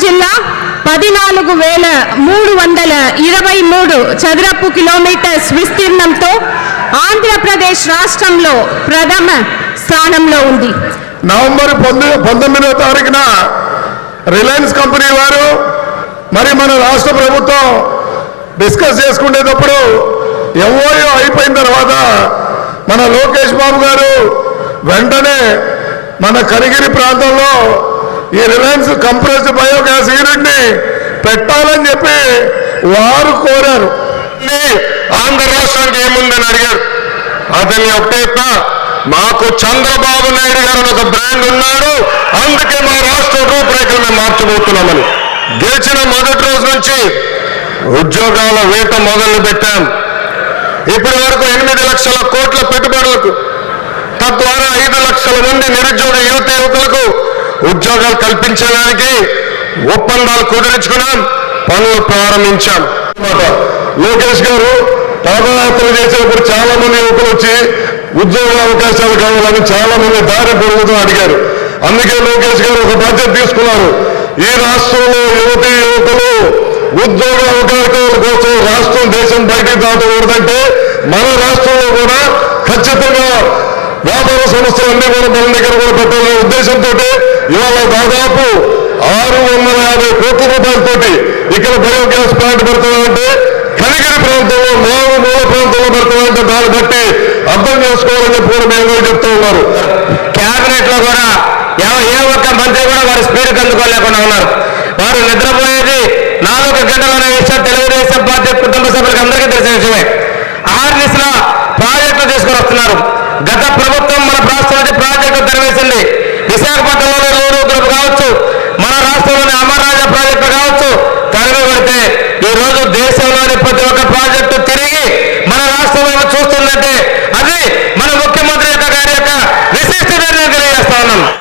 జిల్లా పద్నాలుగు వేల మూడు వందల ఇరవై మూడు చదరపు కిలోమీటర్స్ విస్తీర్ణంతో ఆంధ్రప్రదేశ్ రాష్ట్రంలో ప్రథమ స్థానంలో ఉంది. నవంబర్ పొంది పంతొమ్మిదవ తారీఖున రిలయన్స్ కంపెనీ వారు మరి మన రాష్ట్ర ప్రభుత్వం డిస్కస్ చేసుకునేటప్పుడు ఎంఓయో అయిపోయిన తర్వాత మన లోకేష్ బాబు గారు వెంటనే మన కరిగిరి ప్రాంతంలో ఈ రిలయన్స్ కంప్రెస్డ్ బయోగ్యాస్ యూనిట్ని పెట్టాలని చెప్పి వారు కోరారు. ఆంధ్ర రాష్ట్రానికి ఏముందని అడిగారు? అతన్ని ఒకటే మాకు చంద్రబాబు నాయుడు గారు ఒక బ్రాండ్ ఉన్నాడు. అందుకే మా రాష్ట్ర రూపురేఖలు మేము మార్చబోతున్నామని. గెలిచిన మొదటి రోజు నుంచి ఉద్యోగాల వేట మొదలు పెట్టాం. ఇప్పటి వరకు ఎనిమిది లక్షల కోట్ల పెట్టుబడులకు తద్వారా ఐదు లక్షల మంది నిరుద్యోగ యువత యువకులకు ఉద్యోగాలు కల్పించడానికి ఒప్పందాలు కుదిరించుకున్నాం పనులు ప్రారంభించాం. లోకేష్ గారు పాదయాత్ర చేసేటప్పుడు చాలా మంది యువకులు వచ్చి ఉద్యోగ అవకాశాలు కావాలని చాలా మంది దారి పొరుగుతూ అడిగారు. అందుకే లోకేష్ గారు ఒక బాధ్యత తీసుకున్నారు. ఈ రాష్ట్రంలో యువతి యువకులు ఉద్యోగ అవకాశాల కోసం రాష్ట్రం దేశం బయటికి దాటకూడదంటే మన రాష్ట్రంలో కూడా ఖచ్చితంగా వ్యాపార సంస్థలన్నీ కూడా మన దగ్గర కూడా పెట్టాలనే ఉద్దేశంతో ఇవాళ దాదాపు ఆరు వందల యాభై కోట్ల రూపాయలతోటి ఇక్కడ బయోగ్యాస్ ప్లాంట్ పెడుతున్నామంటే కనిగిరి ప్రాంతంలో మేము మూల ప్రాంతంలో పెడుతున్నామంటే దాన్ని బట్టి అర్థం చేసుకోవాలని చెప్పి కూడా మేము కూడా చెప్తూ ఉన్నారు. క్యాబినెట్లో కూడా ఏ ఒక్క మంత్రి కూడా వారి స్పీడ్ అందుకోలేకుండా ఉన్నారు. వారు నిద్రపోయేది నాలుగు గంటల విషయం తెలుగుదేశం పార్టీ కుటుంబ సభ్యులకు అందరికీ తెలిసిన విషయమే. ఆర్నిస్లో ప్రాజెక్టులు తీసుకొని వస్తున్నారు. గత ప్రభుత్వం మన రాష్ట్రం ప్రాజెక్టు తెరవేసింది. విశాఖపట్నంలో కావచ్చు. మన రాష్ట్రంలోని అమరరాజా ప్రాజెక్టు కావచ్చు. తరగబడితే రోజు దేశంలోని ప్రతి ఒక్క ప్రాజెక్టు